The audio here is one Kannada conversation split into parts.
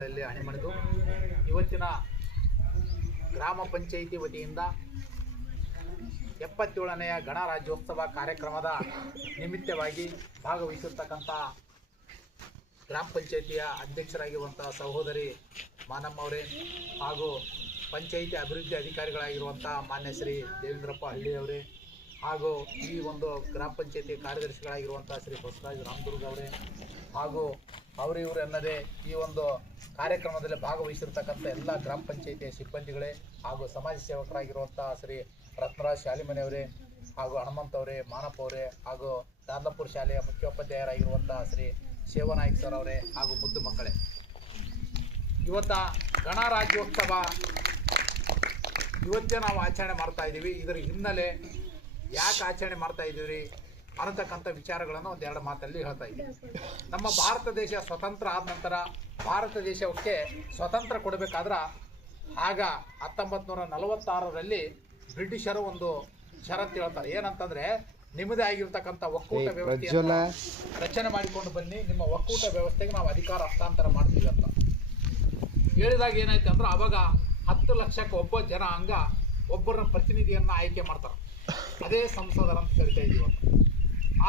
ಲ್ಲಿ ಅಣಿಮಣಿದು ಇವತ್ತಿನ ಗ್ರಾಮ ಪಂಚಾಯಿತಿ ವತಿಯಿಂದ ಎಪ್ಪತ್ತೇಳನೆಯ ಗಣರಾಜ್ಯೋತ್ಸವ ಕಾರ್ಯಕ್ರಮದ ನಿಮಿತ್ತವಾಗಿ ಭಾಗವಹಿಸಿರ್ತಕ್ಕಂಥ ಗ್ರಾಮ ಪಂಚಾಯಿತಿಯ ಅಧ್ಯಕ್ಷರಾಗಿರುವಂಥ ಸಹೋದರಿ ಮಾನಮ್ಮ ಅವರೇ ಹಾಗೂ ಪಂಚಾಯಿತಿ ಅಭಿವೃದ್ಧಿ ಅಧಿಕಾರಿಗಳಾಗಿರುವಂಥ ಮಾನ್ಯ ಶ್ರೀ ದೇವೇಂದ್ರಪ್ಪ ಹಳ್ಳಿ ಅವರೇ ಹಾಗೂ ಈ ಒಂದು ಗ್ರಾಮ ಪಂಚಾಯಿತಿ ಕಾರ್ಯದರ್ಶಿಗಳಾಗಿರುವಂಥ ಶ್ರೀ ಬಸವರಾಜ್ ರಾಮದುರ್ಗ ಅವರೇ ಹಾಗೂ ಅವರು ಇವರು ಎನ್ನದೇ ಈ ಒಂದು ಕಾರ್ಯಕ್ರಮದಲ್ಲಿ ಭಾಗವಹಿಸಿರ್ತಕ್ಕಂಥ ಎಲ್ಲ ಗ್ರಾಮ ಪಂಚಾಯಿತಿಯ ಸಿಬ್ಬಂದಿಗಳೇ ಹಾಗೂ ಸಮಾಜ ಸೇವಕರಾಗಿರುವಂಥ ಶ್ರೀ ರತ್ನರಾಜ್ ಶಾಲಿಮನೆ ಅವರೇ ಹಾಗೂ ಹನುಮಂತ ಅವರೇ, ಮಾನಪ್ಪ ಅವರೇ ಹಾಗೂ ದಾದಾಪುರ ಶಾಲೆಯ ಮುಖ್ಯೋಪಾಧ್ಯಾಯರಾಗಿರುವಂಥ ಶ್ರೀ ಶಿವನಾಯ್ಕ ಸರ್ ಅವರೇ ಹಾಗೂ ಮುದ್ದು ಮಕ್ಕಳೇ. ಇವತ್ತ ಗಣರಾಜ್ಯೋತ್ಸವ ಇವತ್ತೇ ನಾವು ಆಚರಣೆ ಮಾಡ್ತಾ ಇದ್ದೀವಿ. ಇದರ ಹಿನ್ನೆಲೆ ಯಾಕೆ ಆಚರಣೆ ಮಾಡ್ತಾ ಇದ್ದೀವಿ ಅನ್ನತಕ್ಕಂಥ ವಿಚಾರಗಳನ್ನು ಒಂದೆರಡು ಮಾತಲ್ಲಿ ಹೇಳ್ತಾ ಇದ್ದೀವಿ ನಮ್ಮ ಭಾರತ ದೇಶ ಸ್ವತಂತ್ರ ಆದ ನಂತರ ಭಾರತ ದೇಶಕ್ಕೆ ಸ್ವತಂತ್ರ ಕೊಡಬೇಕಾದ್ರೆ ಆಗ ಹತ್ತೊಂಬತ್ತು ನೂರ ನಲವತ್ತಾರರಲ್ಲಿ ಬ್ರಿಟಿಷರು ಒಂದು ಷರತ್ತು ಹೇಳ್ತಾರೆ. ಏನಂತಂದ್ರೆ ನಿಮ್ಮದೇ ಆಗಿರ್ತಕ್ಕಂಥ ಒಕ್ಕೂಟ ವ್ಯವಸ್ಥೆ ರಚನೆ ಮಾಡಿಕೊಂಡು ಬನ್ನಿ ನಿಮ್ಮ ಒಕ್ಕೂಟ ವ್ಯವಸ್ಥೆಗೆ ನಾವು ಅಧಿಕಾರ ಹಸ್ತಾಂತರ ಮಾಡ್ತೀವಿ ಅಂತ. ಹೇಳಿದಾಗ ಏನಾಯ್ತು ಅಂದ್ರೆ ಅವಾಗ ಹತ್ತು ಲಕ್ಷಕ್ಕೆ ಒಬ್ಬ ಜನ ಅಂಗ ಒಬ್ಬರ ಪ್ರತಿನಿಧಿಯನ್ನ ಆಯ್ಕೆ ಮಾಡ್ತಾರೆ. ಅದೇ ಸಂಸದರಂತ ಕರಿತಾ ಇದೀವಿ ಅಂತ.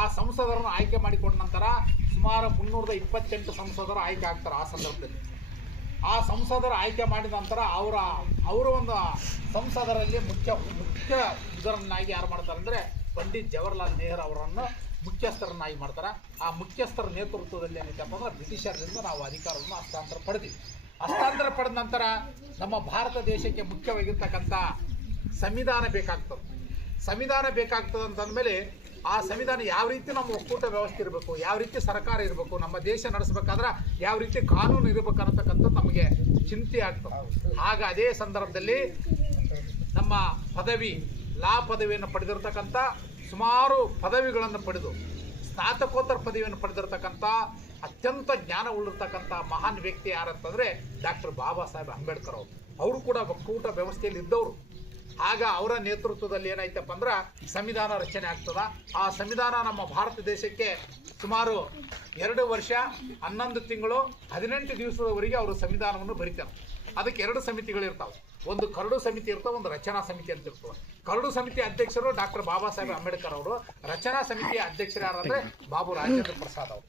ಆ ಸಂಸದರನ್ನು ಆಯ್ಕೆ ಮಾಡಿಕೊಂಡ ನಂತರ ಸುಮಾರು ಮುನ್ನೂರದ ಇಪ್ಪತ್ತೆಂಟು ಸಂಸದರು ಆಯ್ಕೆ ಆಗ್ತಾರೆ ಆ ಸಂದರ್ಭದಲ್ಲಿ. ಆ ಸಂಸದರು ಆಯ್ಕೆ ಮಾಡಿದ ನಂತರ ಅವರ ಅವರ ಒಂದು ಸಂಸದರಲ್ಲಿ ಮುಖ್ಯ ಮುಖ್ಯ ಇದರನ್ನಾಗಿ ಯಾರು ಮಾಡ್ತಾರೆ ಅಂದರೆ ಪಂಡಿತ್ ಜವಾಹರ್ಲಾಲ್ ನೆಹರು ಅವರನ್ನು ಮುಖ್ಯಸ್ಥರನ್ನಾಗಿ ಮಾಡ್ತಾರೆ. ಆ ಮುಖ್ಯಸ್ಥರ ನೇತೃತ್ವದಲ್ಲಿ ಏನೈತಪ್ಪ ಅಂದ್ರೆ ಬ್ರಿಟಿಷರಿಂದ ನಾವು ಅಧಿಕಾರವನ್ನು ಹಸ್ತಾಂತರ ಪಡೆದಿವಿ. ಹಸ್ತಾಂತರ ಪಡೆದ ನಂತರ ನಮ್ಮ ಭಾರತ ದೇಶಕ್ಕೆ ಮುಖ್ಯವಾಗಿರ್ತಕ್ಕಂಥ ಸಂವಿಧಾನ ಬೇಕಾಗ್ತದೆ. ಸಂವಿಧಾನ ಬೇಕಾಗ್ತದೆ ಅಂತಂದಮೇಲೆ ಆ ಸಂವಿಧಾನ ಯಾವ ರೀತಿ ನಮ್ಮ ಒಕ್ಕೂಟ ವ್ಯವಸ್ಥೆ ಇರಬೇಕು, ಯಾವ ರೀತಿ ಸರ್ಕಾರ ಇರಬೇಕು, ನಮ್ಮ ದೇಶ ನಡೆಸಬೇಕಾದ್ರೆ ಯಾವ ರೀತಿ ಕಾನೂನು ಇರಬೇಕು ಅನ್ನತಕ್ಕಂಥದ್ದು ನಮಗೆ ಚಿಂತೆ ಆಗ್ತದೆ. ಆಗ ಅದೇ ಸಂದರ್ಭದಲ್ಲಿ ನಮ್ಮ ಪದವಿ, ಲಾ ಪದವಿಯನ್ನು ಪಡೆದಿರತಕ್ಕಂಥ ಸುಮಾರು ಪದವಿಗಳನ್ನು ಪಡೆದು, ಸ್ನಾತಕೋತ್ತರ ಪದವಿಯನ್ನು ಪಡೆದಿರತಕ್ಕಂಥ ಅತ್ಯಂತ ಜ್ಞಾನ ಉಳ್ಳಿರ್ತಕ್ಕಂಥ ಮಹಾನ್ ವ್ಯಕ್ತಿ ಯಾರಂತಂದರೆ ಡಾಕ್ಟರ್ ಬಾಬಾ ಸಾಹೇಬ್ ಅಂಬೇಡ್ಕರ್ ಅವರು. ಅವರು ಕೂಡ ಒಕ್ಕೂಟ ವ್ಯವಸ್ಥೆಯಲ್ಲಿ ಇದ್ದವರು. ಆಗ ಅವರ ನೇತೃತ್ವದಲ್ಲಿ ಏನಾಯ್ತಪ್ಪ ಅಂದ್ರೆ ಸಂವಿಧಾನ ರಚನೆ ಆಗ್ತದ. ಆ ಸಂವಿಧಾನ ನಮ್ಮ ಭಾರತ ದೇಶಕ್ಕೆ ಸುಮಾರು ಎರಡು ವರ್ಷ, ಹನ್ನೊಂದು ತಿಂಗಳು, ಹದಿನೆಂಟು ದಿವಸದವರೆಗೆ ಅವರು ಸಂವಿಧಾನವನ್ನು ಬರೀತಾರೆ. ಅದಕ್ಕೆ ಎರಡು ಸಮಿತಿಗಳು ಇರ್ತಾವೆ. ಒಂದು ಕರಡು ಸಮಿತಿ ಇರ್ತಾವ, ಒಂದು ರಚನಾ ಸಮಿತಿ ಅಂತ ಇರ್ತವೆ. ಕರಡು ಸಮಿತಿ ಅಧ್ಯಕ್ಷರು ಡಾಕ್ಟರ್ ಬಾಬಾ ಸಾಹೇಬ್ ಅಂಬೇಡ್ಕರ್ ಅವರು. ರಚನಾ ಸಮಿತಿಯ ಅಧ್ಯಕ್ಷರು ಯಾರಂದ್ರೆ ಬಾಬು ರಾಜೇಂದ್ರ ಪ್ರಸಾದ್ ಅವರು.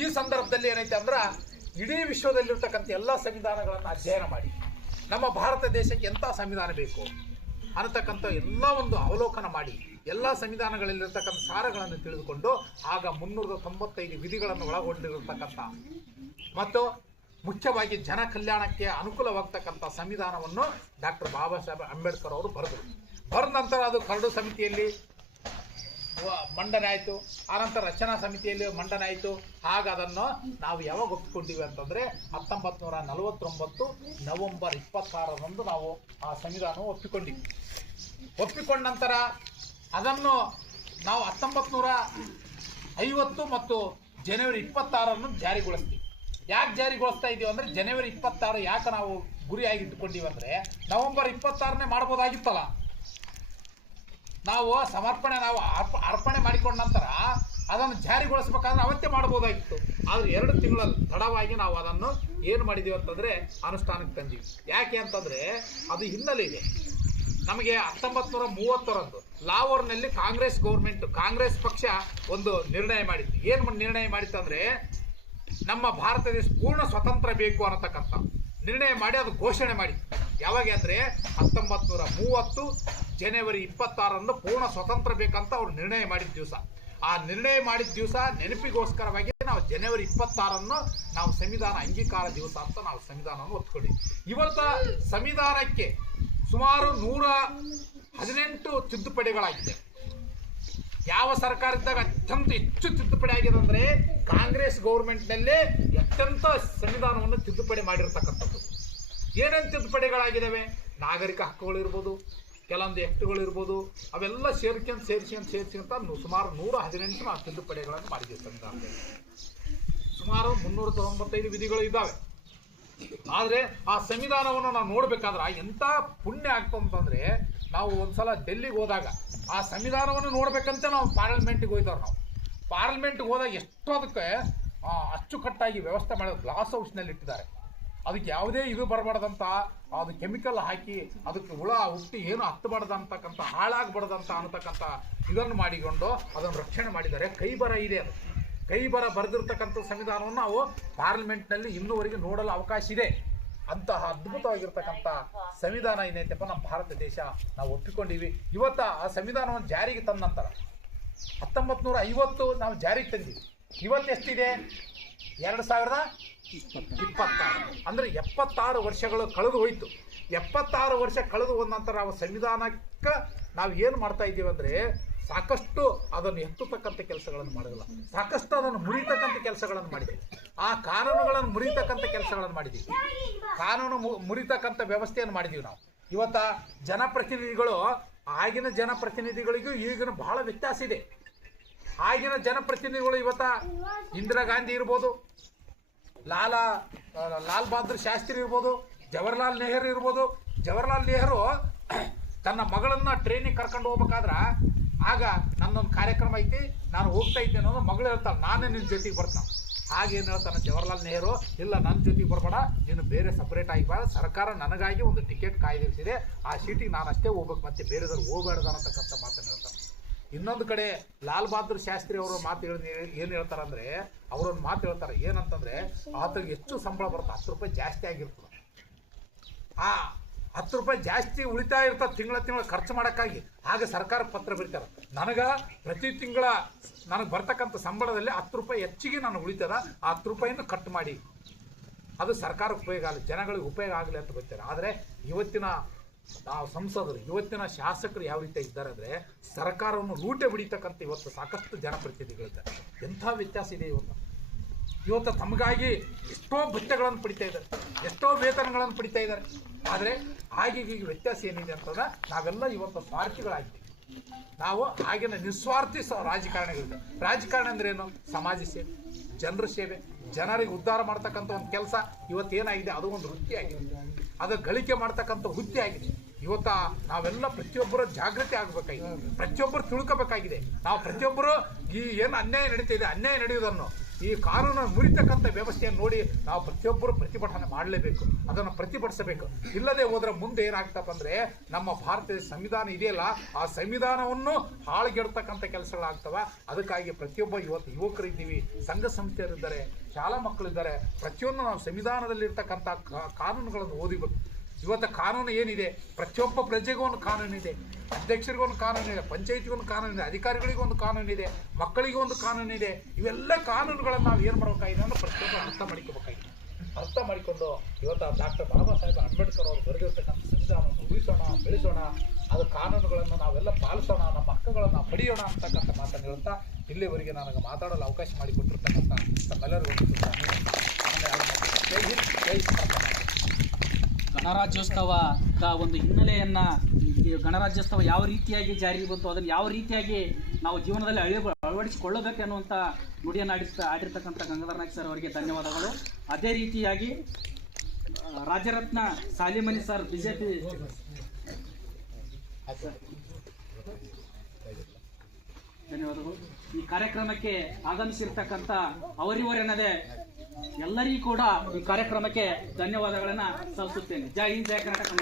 ಈ ಸಂದರ್ಭದಲ್ಲಿ ಏನೈತೆ ಅಂದ್ರೆ ಇಡೀ ವಿಶ್ವದಲ್ಲಿರ್ತಕ್ಕಂಥ ಎಲ್ಲ ಸಂವಿಧಾನಗಳನ್ನು ಅಧ್ಯಯನ ಮಾಡಿ. ನಮ್ಮ ಭಾರತ ದೇಶಕ್ಕೆ ಎಂಥ ಸಂವಿಧಾನ ಬೇಕು? ಅನ್ನತಕ್ಕಂಥ ಎಲ್ಲ ಒಂದು ಅವಲೋಕನ ಮಾಡಿ, ಎಲ್ಲ ಸಂವಿಧಾನಗಳಲ್ಲಿರ್ತಕ್ಕಂಥ ಸಾರಗಳನ್ನು ತಿಳಿದುಕೊಂಡು ಆಗ ಮುನ್ನೂರ ತೊಂಬತ್ತೈದು ವಿಧಿಗಳನ್ನು ಒಳಗೊಂಡಿರತಕ್ಕಂಥ ಮತ್ತು ಮುಖ್ಯವಾಗಿ ಜನ ಕಲ್ಯಾಣಕ್ಕೆ ಅನುಕೂಲವಾಗ್ತಕ್ಕಂಥ ಸಂವಿಧಾನವನ್ನು ಡಾಕ್ಟರ್ ಬಾಬಾ ಸಾಹೇಬ್ ಅಂಬೇಡ್ಕರ್ ಅವರು ಬರೆದರು. ಬರೆದ ನಂತರ ಅದು ಕರಡು ಸಮಿತಿಯಲ್ಲಿ ಮಂಡನೆ ಆಯಿತು ಆನಂತರ ರಚನಾ ಸಮಿತಿಯಲ್ಲಿ ಮಂಡನೆ ಆಯಿತು ಹಾಗ ಅದನ್ನು ನಾವು ಯಾವಾಗ ಒಪ್ಪಿಕೊಂಡಿವಿ ಅಂತಂದರೆ ಹತ್ತೊಂಬತ್ತು ನೂರ ನಲವತ್ತೊಂಬತ್ತು ನವಂಬರ್ ಇಪ್ಪತ್ತಾರರಂದು ನಾವು ಆ ಸಂವಿಧಾನವನ್ನು ಒಪ್ಪಿಕೊಂಡಿವಿ. ಒಪ್ಪಿಕೊಂಡ ನಂತರ ಅದನ್ನು ನಾವು ಹತ್ತೊಂಬತ್ತು ನೂರ ಐವತ್ತು ಮತ್ತು ಜನವರಿ ಇಪ್ಪತ್ತಾರನ್ನು ಜಾರಿಗೊಳಿಸ್ತೀವಿ. ಯಾಕೆ ಜಾರಿಗೊಳಿಸ್ತಾ ಇದೀವಿ ಅಂದರೆ ಜನವರಿ ಇಪ್ಪತ್ತಾರು ಯಾಕೆ ನಾವು ಗುರಿಯಾಗಿ ಇಟ್ಕೊಂಡಿವಿ ಅಂದರೆ ನವೆಂಬರ್ ಇಪ್ಪತ್ತಾರನೇ ಮಾಡ್ಬೋದಾಗಿತ್ತಲ್ಲ. ನಾವು ಸಮರ್ಪಣೆ, ನಾವು ಅರ್ಪ, ಅರ್ಪಣೆ ಮಾಡಿಕೊಂಡ ನಂತರ ಅದನ್ನು ಜಾರಿಗೊಳಿಸ್ಬೇಕಾದ್ರೆ ಅವತ್ತೇ ಮಾಡ್ಬೋದಾಗಿತ್ತು. ಆದರೆ ಎರಡು ತಿಂಗಳ ತಡವಾಗಿ ನಾವು ಅದನ್ನು ಏನು ಮಾಡಿದ್ದೀವಿ ಅಂತಂದರೆ ಅನುಷ್ಠಾನಕ್ಕೆ ತಂದೀವಿ. ಯಾಕೆ ಅಂತಂದರೆ ಅದು ಹಿನ್ನೆಲೆ ಇದೆ. ನಮಗೆ ಹತ್ತೊಂಬತ್ತು ನೂರ ಮೂವತ್ತರಂದು ಲಾವೋರ್ನಲ್ಲಿ ಕಾಂಗ್ರೆಸ್ ಗೌರ್ಮೆಂಟ್, ಕಾಂಗ್ರೆಸ್ ಪಕ್ಷ ಒಂದು ನಿರ್ಣಯ ಮಾಡಿತ್ತು. ಏನು ನಿರ್ಣಯ ಮಾಡಿತ್ತು ಅಂದರೆ ನಮ್ಮ ಭಾರತ ದೇಶ ಪೂರ್ಣ ಸ್ವತಂತ್ರ ಬೇಕು ಅನ್ನತಕ್ಕಂಥ ನಿರ್ಣಯ ಮಾಡಿ ಅದು ಘೋಷಣೆ ಮಾಡಿ ಯಾವಾಗ ಅಂದರೆ ಹತ್ತೊಂಬತ್ತು ನೂರ ಮೂವತ್ತು ಜನವರಿ ಇಪ್ಪತ್ತಾರನ್ನು ಪೂರ್ಣ ಸ್ವತಂತ್ರ ಬೇಕಂತ ಅವ್ರು ನಿರ್ಣಯ ಮಾಡಿದ ದಿವಸ. ಆ ನಿರ್ಣಯ ಮಾಡಿದ ದಿವಸ ನೆನಪಿಗೋಸ್ಕರವಾಗಿ ನಾವು ಜನವರಿ ಇಪ್ಪತ್ತಾರನ್ನು ನಾವು ಸಂವಿಧಾನ ಅಂಗೀಕಾರ ದಿವಸ ಅಂತ ನಾವು ಸಂವಿಧಾನವನ್ನು ಒತ್ಕೊಳ್ಳಿ ಇವತ್ತ ಸಂವಿಧಾನಕ್ಕೆ ಸುಮಾರು ನೂರ ಹದಿನೆಂಟು ತಿದ್ದುಪಡಿಗಳಾಗಿದೆ. ಯಾವ ಸರ್ಕಾರದಾಗ ಅತ್ಯಂತ ಹೆಚ್ಚು ತಿದ್ದುಪಡಿ ಆಗಿದೆ ಅಂದ್ರೆ ಕಾಂಗ್ರೆಸ್ ಗೌರ್ಮೆಂಟ್ನಲ್ಲೇ ಅತ್ಯಂತ ಸಂವಿಧಾನವನ್ನು ತಿದ್ದುಪಡಿ ಮಾಡಿರ್ತಕ್ಕಂಥದ್ದು. ಏನೇನು ತಿದ್ದುಪಡಿಗಳಾಗಿದ್ದಾವೆ ನಾಗರಿಕ ಹಕ್ಕುಗಳು ಇರ್ಬೋದು ಕೆಲವೊಂದು ಎಕ್ಟ್ಗಳು ಇರ್ಬೋದು, ಅವೆಲ್ಲ ಸೇರ್ಕೊಂಡು ಸೇರಿಸ್ಕೊಂಡ್ ಸೇರಿಸ್ಕೊಂತ ಸುಮಾರು ನೂರ ಹದಿನೆಂಟು ನಾವು ತಿದ್ದುಪಡಿಗಳನ್ನು ಮಾಡಿದ್ದೀವಿ ಸಂವಿಧಾನದಲ್ಲಿ ಸುಮಾರು ಮುನ್ನೂರ ತೊಂಬತ್ತೈದು ವಿಧಿಗಳು ಇದ್ದಾವೆ. ಆದರೆ ಆ ಸಂವಿಧಾನವನ್ನು ನಾವು ನೋಡಬೇಕಾದ್ರೆ ಎಂಥ ಪುಣ್ಯ ಆಗ್ತಂತಂದ್ರೆ ನಾವು ಒಂದ್ಸಲ ಡೆಲ್ಲಿಗೆ ಹೋದಾಗ ಆ ಸಂವಿಧಾನವನ್ನು ನೋಡಬೇಕಂತ ನಾವು ಪಾರ್ಲಿಮೆಂಟಿಗೆ ಹೋಯ್ತವ್ರು ನಾವು. ಪಾರ್ಲಿಮೆಂಟ್ಗೆ ಹೋದಾಗ ಎಷ್ಟು ಅದಕ್ಕೆ ಅಚ್ಚುಕಟ್ಟಾಗಿ ವ್ಯವಸ್ಥೆ ಮಾಡೋದು ಗ್ಲಾಸ್ ಹೌಸ್ನಲ್ಲಿ ಇಟ್ಟಿದ್ದಾರೆ ಅದಕ್ಕೆ ಯಾವುದೇ ಇದು ಬರಬಾರ್ದಂತ, ಅದು ಕೆಮಿಕಲ್ ಹಾಕಿ ಅದಕ್ಕೆ ಹುಳ, ಹುಟ್ಟಿ ಏನು ಹತ್ತಬಾರ್ದಂತಕ್ಕಂಥ ಹಾಳಾಗಬಾರ್ದಂತ ಅನ್ನತಕ್ಕಂಥ ಇದನ್ನು ಮಾಡಿಕೊಂಡು ಅದನ್ನು ರಕ್ಷಣೆ ಮಾಡಿದ್ದಾರೆ. ಕೈ ಬರ ಇದೆ ಅದು. ಕೈ ಬರ ಬರೆದಿರ್ತಕ್ಕಂಥ ಸಂವಿಧಾನವನ್ನು ನಾವು ಪಾರ್ಲಿಮೆಂಟ್ನಲ್ಲಿ ಇನ್ನೂವರೆಗೆ ನೋಡಲು ಅವಕಾಶ ಇದೆ. ಅಂತಹ ಅದ್ಭುತವಾಗಿರ್ತಕ್ಕಂಥ ಸಂವಿಧಾನ ಏನೈತಪ್ಪ ನಮ್ಮ ಭಾರತ ದೇಶ ನಾವು ಒಪ್ಪಿಕೊಂಡಿವಿ. ಇವತ್ತ ಆ ಸಂವಿಧಾನವನ್ನು ಜಾರಿಗೆ ತಂದ ನಂತರ ಹತ್ತೊಂಬತ್ತು ನೂರ ಐವತ್ತು ನಾವು ಜಾರಿಗೆ ತಂದಿವಿ. ಇವತ್ತು ಎಷ್ಟಿದೆ ಎರಡು ಸಾವಿರದ ಇಪ್ಪತ್ತಾರು. ಅಂದರೆ ಎಪ್ಪತ್ತಾರು ವರ್ಷಗಳು ಕಳೆದು ಹೋಯಿತು. ಎಪ್ಪತ್ತಾರು ವರ್ಷ ಕಳೆದು ಹೋದ ನಂತರ ನಾವು ಸಂವಿಧಾನಕ್ಕೆ ನಾವು ಏನು ಮಾಡ್ತಾ ಇದ್ದೀವಿ ಅಂದರೆ ಸಾಕಷ್ಟು ಅದನ್ನು ಎತ್ತತಕ್ಕಂಥ ಕೆಲಸಗಳನ್ನು ಮಾಡಿಲ್ಲ ಸಾಕಷ್ಟು ಅದನ್ನು ಮುರಿತಕ್ಕಂಥ ಕೆಲಸಗಳನ್ನು ಮಾಡಿದ್ದೀವಿ ಆ ಕಾನೂನುಗಳನ್ನು ಮುರಿತಕ್ಕಂಥ ಕೆಲಸಗಳನ್ನು ಮಾಡಿದ್ದೀವಿ ಕಾನೂನು ಮುರಿತಕ್ಕಂಥ ವ್ಯವಸ್ಥೆಯನ್ನು ಮಾಡಿದ್ದೀವಿ ನಾವು. ಇವತ್ತ ಜನಪ್ರತಿನಿಧಿಗಳು, ಆಗಿನ ಜನಪ್ರತಿನಿಧಿಗಳಿಗೂ ಈಗಿನ ಬಹಳ ವ್ಯತ್ಯಾಸ ಇದೆ. ಆಗಿನ ಜನಪ್ರತಿನಿಧಿಗಳು ಇವತ್ತ ಇಂದಿರಾ ಗಾಂಧಿ ಇರ್ಬೋದು, ಲಾಲಾ ಲಾಲ್ ಬಹದ್ದೂರ್ ಶಾಸ್ತ್ರಿ ಇರ್ಬೋದು, ಜವಹರ್ಲಾಲ್ ನೆಹರು ಇರ್ಬೋದು. ಜವಹರ್ಲಾಲ್ ನೆಹರು ತನ್ನ ಮಗಳನ್ನ ಟ್ರೈನಿಗೆ ಕರ್ಕೊಂಡು ಹೋಗ್ಬೇಕಾದ್ರ ಆಗ ನನ್ನೊಂದು ಕಾರ್ಯಕ್ರಮ ಐತಿ, ನಾನು ಹೋಗ್ತಾ ಇದ್ದೆ ಅನ್ನೋದು ಮಗಳು ಹೇಳ್ತಾಳೆ. ನಾನೇ ನಿನ್ನ ಜೊತೆಗೆ ಬರ್ತಾನೆ. ಹಾಗೇನು ಹೇಳ್ತಾನೆ ಜವಹರ್ಲಾಲ್ ನೆಹರು, ಇಲ್ಲ ನನ್ನ ಜೊತೆಗೆ ಬರಬೇಡ, ನೀನು ಬೇರೆ ಸಪ್ರೇಟ್ ಆಗಿ ಬಾ, ಸರ್ಕಾರ ನನಗಾಗಿ ಒಂದು ಟಿಕೆಟ್ ಕಾಯ್ದಿರಿಸಿದೆ. ಆ ಸೀಟಿಗೆ ನಾನು ಅಷ್ಟೇ ಹೋಗ್ಬೇಕು, ಮತ್ತೆ ಬೇರೆದವ್ರು ಹೋಗಬಾರ್ದು ಅನ್ನತಕ್ಕಂಥ ಮಾತನ್ನು ಹೇಳ್ತಾನೆ. ಇನ್ನೊಂದು ಕಡೆ ಲಾಲ್ ಬಹದ್ದೂರ್ ಶಾಸ್ತ್ರಿ ಅವರು ಮಾತು ಹೇಳಿ ಏನು ಹೇಳ್ತಾರಂದ್ರೆ ಅವರೊಂದು ಮಾತು ಹೇಳ್ತಾರೆ, ಏನಂತಂದ್ರೆ ಆತನಿಗೆ ಎಷ್ಟು ಸಂಬಳ ಬರುತ್ತೆ? ಹತ್ತು ರೂಪಾಯಿ ಜಾಸ್ತಿ ಆಗಿರ್ತದೆ. ಆ ಹತ್ತು ರೂಪಾಯಿ ಜಾಸ್ತಿ ಉಳಿತಾಯ ಇರ್ತದೆ ತಿಂಗಳ ತಿಂಗಳ ಖರ್ಚು ಮಾಡೋಕ್ಕಾಗಿ ಆಗ ಸರ್ಕಾರ ಪತ್ರ ಬರೀತಾರೆ. ನನಗೆ ಪ್ರತಿ ತಿಂಗಳ ನನಗೆ ಬರ್ತಕ್ಕಂಥ ಸಂಬಳದಲ್ಲಿ ಹತ್ತು ರೂಪಾಯಿ ಹೆಚ್ಚಿಗೆ ನಾನು ಉಳಿತದ, ಆ ಹತ್ತು ರೂಪಾಯಿನ ಕಟ್ ಮಾಡಿ. ಅದು ಸರ್ಕಾರಕ್ಕೆ ಉಪಯೋಗ ಆಗಲಿ ಜನಗಳಿಗೆ ಉಪಯೋಗ ಆಗಲಿ ಅಂತ ಬರ್ತಾರೆ ಆದರೆ ಇವತ್ತಿನ ನಾವು ಸಂಸದರು, ಇವತ್ತಿನ ಶಾಸಕರು ಯಾವ ರೀತಿ ಇದ್ದಾರೆ ಅಂದರೆ ಸರ್ಕಾರವನ್ನು ಲೂಟೆ ಬಿಡಿತಕ್ಕಂಥ ಇವತ್ತು ಸಾಕಷ್ಟು ಜನಪ್ರತಿನಿಧಿಗಳಿದ್ದಾರೆ ಎಂಥ ವ್ಯತ್ಯಾಸ ಇದೆ ಇವತ್ತು ಇವತ್ತು ತಮಗಾಗಿ ಎಷ್ಟೋ ಭತ್ಯಗಳನ್ನು ಪಡಿತಾ ಇದ್ದಾರೆ, ಎಷ್ಟೋ ವೇತನಗಳನ್ನು ಪಡಿತಾ ಇದ್ದಾರೆ. ಆದರೆ ಆಗೀಗ ವ್ಯತ್ಯಾಸ ಏನಿದೆ ಅಂತಂದ್ರೆ ನಾವೆಲ್ಲ ಇವತ್ತು ಸ್ವಾರ್ಥಿಗಳಾಗಿದ್ದೀವಿ. ನಾವು ಆಗಿನ ನಿಸ್ವಾರ್ಥಿ ಸ ರಾಜಕಾರಣಿಗಳಿದೆ ರಾಜಕಾರಣ ಅಂದ್ರೆ ಏನು? ಸಮಾಜ ಸೇವೆ, ಜನರ ಸೇವೆ, ಜನರಿಗೆ ಉದ್ಧಾರ ಮಾಡ್ತಕ್ಕಂಥ ಒಂದು ಕೆಲಸ ಇವತ್ತು ಏನಾಗಿದೆ ಅದು ಒಂದು ವೃತ್ತಿ ಆಗಿದೆ. ಅದು ಗಳಿಕೆ ಮಾಡ್ತಕ್ಕಂಥ ವೃತ್ತಿ ಆಗಿದೆ. ಇವತ್ತ ನಾವೆಲ್ಲ ಪ್ರತಿಯೊಬ್ಬರು ಜಾಗೃತಿ ಆಗಬೇಕಾಗಿದೆ. ಪ್ರತಿಯೊಬ್ಬರು ತಿಳ್ಕೋಬೇಕಾಗಿದೆ. ನಾವು ಪ್ರತಿಯೊಬ್ಬರು ಈ ಏನು ಅನ್ಯಾಯ ನಡೀತಿದೆ ಅನ್ಯಾಯ ನಡೆಯುವುದನ್ನು ಈ ಕಾನೂನು ಮುರಿತಕ್ಕಂಥ ವ್ಯವಸ್ಥೆಯನ್ನು ನೋಡಿ ನಾವು ಪ್ರತಿಯೊಬ್ಬರು ಪ್ರತಿಭಟನೆ ಮಾಡಲೇಬೇಕು, ಅದನ್ನು ಪ್ರತಿಭಟಿಸಬೇಕು. ಇಲ್ಲದೆ ಹೋದ್ರೆ ಮುಂದೆ ಏನಾಗ್ತಪ್ಪ ಅಂದರೆ ನಮ್ಮ ಭಾರತದ ಸಂವಿಧಾನ ಇದೆಯಲ್ಲ, ಆ ಸಂವಿಧಾನವನ್ನು ಹಾಳುಗೆಡ್ತಕ್ಕಂಥ ಕೆಲಸಗಳಾಗ್ತವೆ. ಅದಕ್ಕಾಗಿ ಪ್ರತಿಯೊಬ್ಬ ಇವತ್ತು ಯುವಕರಿದ್ದೀವಿ ಸಂಘ ಸಂಸ್ಥೆಯರಿದ್ದಾರೆ ಶಾಲಾ ಮಕ್ಕಳಿದ್ದಾರೆ. ಪ್ರತಿಯೊಂದು ನಾವು ಸಂವಿಧಾನದಲ್ಲಿರ್ತಕ್ಕಂಥ ಕಾನೂನುಗಳನ್ನು ಓದಿಬೇಕು. ಇವತ್ತು ಕಾನೂನು ಏನಿದೆ? ಪ್ರತಿಯೊಬ್ಬ ಪ್ರಜೆಗೂ ಒಂದು ಕಾನೂನಿದೆ ಅಧ್ಯಕ್ಷರಿಗೂ ಒಂದು ಕಾನೂನಿದೆ ಪಂಚಾಯತಿಗೂ ಒಂದು ಕಾನೂನಿದೆ ಅಧಿಕಾರಿಗಳಿಗೂ ಒಂದು ಕಾನೂನಿದೆ ಮಕ್ಕಳಿಗೂ ಒಂದು ಕಾನೂನಿದೆ ಇವೆಲ್ಲ ಕಾನೂನುಗಳನ್ನು ನಾವು ಏನು ಮಾಡಬೇಕಾಗಿದೆ ಅಂದ್ರೆ ಪ್ರತಿಯೊಬ್ಬರು ಅರ್ಥ ಮಾಡ್ಕೋಬೇಕಾಗಿದೆ. ಅರ್ಥ ಮಾಡಿಕೊಂಡು ಇವತ್ತು ಡಾಕ್ಟರ್ ಬಾಬಾ ಸಾಹೇಬ್ ಅಂಬೇಡ್ಕರ್ ಅವರು ಬರೆದಿರ್ತಕ್ಕಂಥ ಸಂವಿಧಾನವನ್ನು ಉಳಿಸೋಣ, ಬೆಳೆಸೋಣ, ಅದು ಕಾನೂನುಗಳನ್ನು ನಾವೆಲ್ಲ ಪಾಲಿಸೋಣ, ನಮ್ಮ ಹಕ್ಕುಗಳನ್ನು ಪಡೆಯೋಣ ಅಂತಕ್ಕಂಥ ಮಾತನ್ನು ಹೇಳ್ತಾ ಇಲ್ಲಿವರೆಗೆ ನನಗೆ ಮಾತಾಡಲು ಅವಕಾಶ ಮಾಡಿಕೊಟ್ಟಿರ್ತಕ್ಕಂಥ ತಮ್ಮೆಲ್ಲರಿಗೂ ಜೈ ಹಿಂದ್, ಜೈ ಗಣರಾಜ್ಯೋತ್ಸವದ ಒಂದು ಹಿನ್ನೆಲೆಯನ್ನ ಗಣರಾಜ್ಯೋತ್ಸವ ಯಾವ ರೀತಿಯಾಗಿ ಜಾರಿಗೆ ಬಂತು, ಅದನ್ನು ಯಾವ ರೀತಿಯಾಗಿ ನಾವು ಜೀವನದಲ್ಲಿ ಅಳಿ ಅಳವಡಿಸಿಕೊಳ್ಳಬೇಕು ಅನ್ನುವಂತ ನುಡಿಯನ್ನು ಆಡಿಸ್ತ ಆಡಿರ್ತಕ್ಕಂಥ ಗಂಗಾಧರ ನಾಯ್ಕ ಸರ್ ಅವರಿಗೆ ಧನ್ಯವಾದಗಳು. ಅದೇ ರೀತಿಯಾಗಿ ರಾಜರತ್ನ ಸಾಲಿಮನಿ ಸರ್, ಬಿಜೆಪಿ ಧನ್ಯವಾದಗಳು. ಈ ಕಾರ್ಯಕ್ರಮಕ್ಕೆ ಆಗಮಿಸಿರ್ತಕ್ಕಂಥ ಅವರಿವರೆನ್ನದೆ ಎಲ್ಲರಿಗೂ ಕೂಡ ಈ ಕಾರ್ಯಕ್ರಮಕ್ಕೆ ಧನ್ಯವಾದಗಳನ್ನು ಸಲ್ಲಿಸುತ್ತೇನೆ. ಜೈ ಹಿಂದ್ ಜಯ ಕರ್ನಾಟಕ